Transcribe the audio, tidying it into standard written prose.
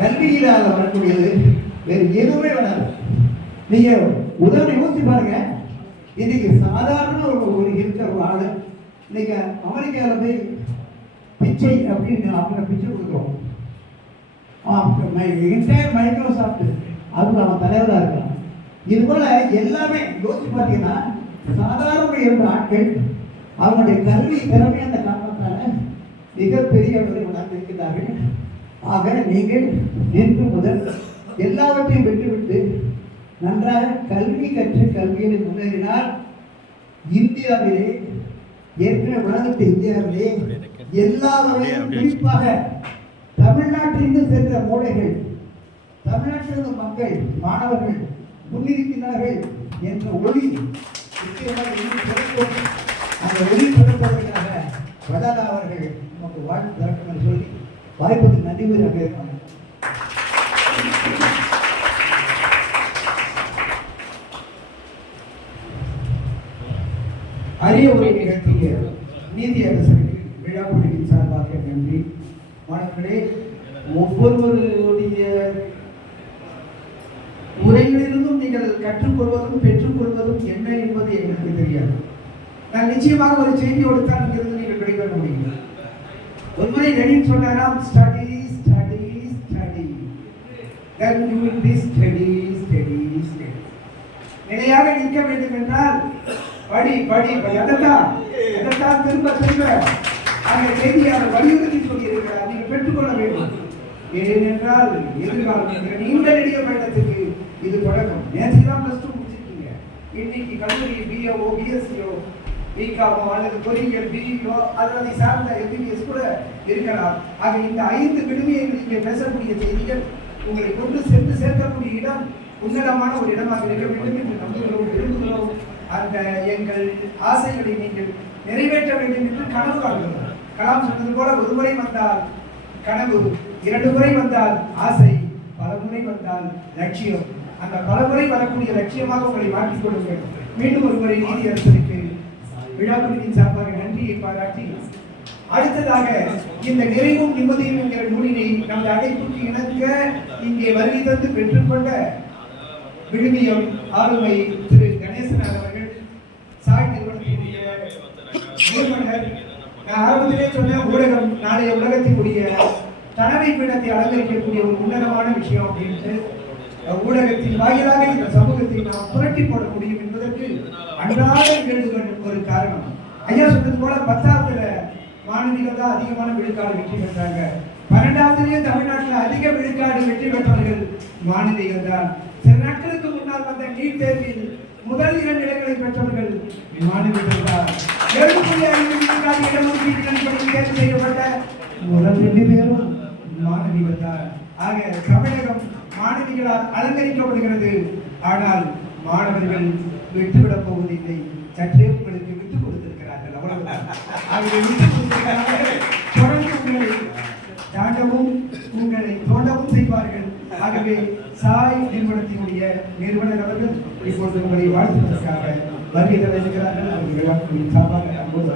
கல்வியிலாக வரக்கூடியது வேறு எதுவுமே வராது. நீங்க உதவி யோசிச்சு பாருங்க. இன்னைக்கு சாதாரண ஒரு இருக்கிற ஒரு ஆளு இன்னைக்கு அமெரிக்காவில் போய் பிச்சை அப்படின்னு அவங்க பிச்சை கொடுக்குறோம். மைக்ரோசாஃப்ட் அதுக்கு அவன் தலைவராக இருக்கான். இது போல எல்லாமே யோசிச்சு பார்த்தீங்கன்னா சாதாரண இருந்த ஆட்கள் அவங்களுடைய கல்வி திறமை அந்த காரணத்தால மிகப்பெரிய இருக்கிறார்கள். ஆக நீங்கள் நேற்று முதல் எல்லாவற்றையும் விட்டுவிட்டு நன்றாக கல்வி கற்று கல்வியில் முன்னேறினால் இந்தியாவிலே ஏற்கனவே உலகத்து இந்தியாவிலே எல்லாவரையும் குறிப்பாக தமிழ்நாட்டிலிருந்து சென்ற மூளைகள் தமிழ்நாட்டிலிருந்து மக்கள் மாணவர்கள் முன்னிறுத்தினார்கள் என்ற ஒளி அந்த ஒளி பெறப்படுவதற்காக வதாதா அவர்கள் நமக்கு வாழ்த்து திறக்கணும் சொல்லி வாய்ப்புக்கு நன்றி இருக்காங்க. அரிய உரை நிகழ்த்திய நீதியரசருக்கு விழா குழுவின் சார்பாக நன்றி. மாணவர்களே, ஒவ்வொருவருடைய உரைகளிலிருந்தும் நீங்கள் கற்றுக்கொள்வதும் பெற்றுக்கொள்வதும் என்ன என்பது எங்களுக்கு தெரியாது. நான் நிச்சயமாக ஒரு செய்தியோடு தான் இங்கிருந்து நீங்கள் வெளிவர முடியும். ஒருமுறை லெனின் சொன்னாராம், study study study, then you will be steady steady steady. நிலையாக நிற்க வேண்டும் என்றால் படி படி படி. அதைத்தான் திரும்ப திரும்ப அந்த செய்தியை அவர் வலியுறுத்தி சொல்லியிருக்கிறார். நீங்கள் பெற்றுக்கொள்ள வேண்டும். ஏனென்றால் எதிர்காலம் நீண்ட நெடிய பயணத்துக்கு இது தொடங்கும். நேற்று தான் +2 முடிச்சிருக்கீங்க. இன்னைக்கு கல்லூரி பிஏஓ பிஎஸ்சியோ பிகாமோ அல்லது பொறியியல் பிஇஓ அல்லது சார்ந்த எம்பிபிஎஸ் கூட இருக்கலாம். ஆக இந்த 5 விடுமையை நீங்கள் பேசக்கூடிய செய்திகள் உங்களை கொண்டு சென்று சேர்க்கக்கூடிய இடம் உன்னதமான ஒரு இடமாக இருக்க வேண்டும் என்று நம்புகிறோம், விரும்புகிறோம். அந்த எங்கள் ஆசைகளை நீங்கள் நிறைவேற்ற வேண்டும் என்று கனவு காண்கிறோம். கலாம் சொன்னது போல ஒரு முறை வந்தால் கனவு, 2 முறை வந்தால் ஆசை, பல முறை வந்தால் லட்சியம். அந்த பல முறை வரக்கூடிய லட்சியமாக உங்களை மாற்றிக் கொள்ளுங்கள். மீண்டும் ஒரு முறை நீதியரசருக்கு விழாக்குழுவின் சார்பாக நன்றியை பாராட்டி அடுத்ததாக இந்த நிறைவும் நிம்மதியும் என்கிற நூலினை நமது அழைப்புக்கு இணங்க இங்கே வருகை தந்து பெற்றுக்கொண்ட விழுமியம் ஆளுமை திரு கணேசன் அவர்கள், சாய் நிறுவனத்தினுடைய நிறுவனர். நான் ஆரம்பத்திலே சொன்ன ஊடகம் நாளைய உலகத்தினுடைய தலைமை பீடத்தை அலங்கரிக்கக்கூடிய ஒரு உன்னதமான விஷயம் அப்படின்ட்டு ஊடகத்தின் வாயிலாக இந்த சமூகத்தை நாம் புரட்டி போட முடியும் என்பதற்கு அன்றாட நிகழ்வுகள் ஒரு காரணம். ஐயா சொன்னது போல 10ஆவதுல மாணவிகள் தான் அதிகமான விழுக்காடு வெற்றி பெற்றாங்க. 12ஆவதுலேயே தமிழ்நாட்டில் அதிக விழுக்காடு வெற்றி பெற்றவர்கள் மாணவிகள் தான். சில நாட்களுக்கு முன்னால் வந்த நீட் தேர்வில் முதல் 2 இடங்களை பெற்றவர்கள் மாணவிகள் தான். 7.5 விழுக்காடு இடஒதுக்கீட்டின் தேர்வு செய்யப்பட்ட முதல் 2 பேரும் மாணவிகள் தான். ஆக தமிழகம் மாணவிகளால் அலங்கரிக்கப்படுகிறது. ஆனால் மாணவர்கள் விட்டுவிடப் போவதில்லை. சற்றே உங்களுக்கு விட்டுக் கொடுத்திருக்கிறார்கள், அவ்வளவுதான். ஆகவே விட்டுக் கொடுத்திருக்கிறார்கள். தொடர்ந்து உங்களை தாண்டவும் உங்களை தோண்டவும் செய்வார்கள். ஆகவே சாய் நிறுவனத்தினுடைய நிறுவனர் அவர்கள் இப்பொழுது உங்களை வாழ்த்துவதற்காக வருகை தருகிறார்கள். அவர்கள் சார்பாக அன்போடு